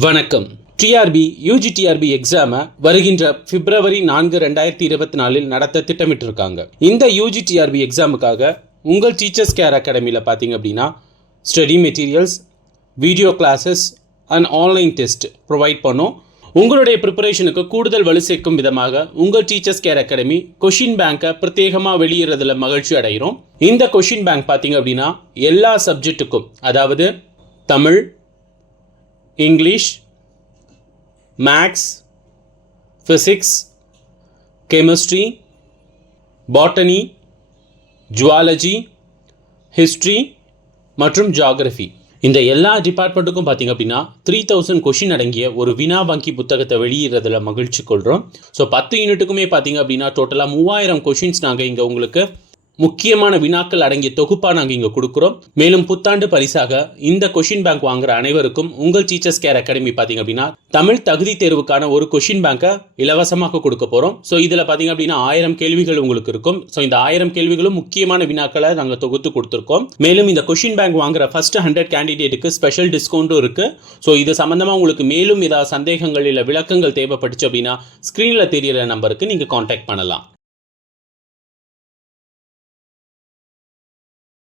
வணக்கம். TRP UGTRB எக்ஸாமை வருகின்ற பிப்ரவரி 4, 2024 நடத்த திட்டமிட்டிருக்காங்க. இந்த யூஜிடிஆர்பி எக்ஸாமுக்காக உங்கள் டீச்சர்ஸ் கேர் அகாடமியில் பார்த்தீங்க அப்படின்னா study materials, video classes and online test provide பண்ணோம். உங்களுடைய ப்ரிப்பரேஷனுக்கு கூடுதல் வலு சேர்க்கும் விதமாக உங்கள் டீச்சர்ஸ் கேர் அகாடமி கொஷின் பேங்கை பிரத்யேகமாக வெளியிடுறதுல மகிழ்ச்சி அடைகிறோம். இந்த கொஷின் பேங்க் பார்த்தீங்க அப்படின்னா எல்லா சப்ஜெக்ட்டுக்கும், அதாவது Tamil, English, maths, physics, chemistry, botany, zoology, history மற்றும் ஜியாகிரஃபி, இந்த எல்லா டிபார்ட்மெண்ட்டுக்கும் பார்த்தீங்க அப்படின்னா 3000 கொஷின் அடங்கிய ஒரு வினா வங்கி புத்தகத்தை வெளியிடுறதுல மகிழ்ச்சி கொள்கிறோம். ஸோ 10 யூனிட்டுக்குமே பார்த்தீங்க அப்படின்னா டோட்டலாக 3000 கொஷின்ஸ் நாங்கள் இங்கே உங்களுக்கு முக்கியமான வினாக்கள் அடங்கிய தொகுப்பாக நாங்கள் இங்கே கொடுக்குறோம். மேலும் புத்தாண்டு பரிசாக இந்த கொஷின் பேங்க் வாங்குற அனைவருக்கும் உங்கள் டீச்சர்ஸ் கேர் அகாடமி பார்த்தீங்க அப்படின்னா தமிழ் தகுதி தேர்வுக்கான ஒரு கொஷின் பேங்கை இலவசமாக கொடுக்க போகிறோம். ஸோ இதில் பார்த்தீங்க அப்படின்னா 1000 கேள்விகள் உங்களுக்கு இருக்கும். ஸோ இந்த 1000 கேள்விகளும் முக்கியமான வினாக்களை நாங்கள் தொகுத்து கொடுத்துருக்கோம். மேலும் இந்த கொஷின் பேங்க் வாங்குற ஃபர்ஸ்ட் 100 கேண்டிடேட்டுக்கு ஸ்பெஷல் டிஸ்கவுண்ட்டும் இருக்குது. ஸோ இது சம்மந்தமாக உங்களுக்கு மேலும் ஏதாவது சந்தேகங்கள் இல்லை விளக்கங்கள் தேவைப்பட்டுச்சு அப்படின்னா ஸ்க்ரீனில் தெரியிற நம்பருக்கு நீங்கள் காண்டாக்ட் பண்ணலாம்.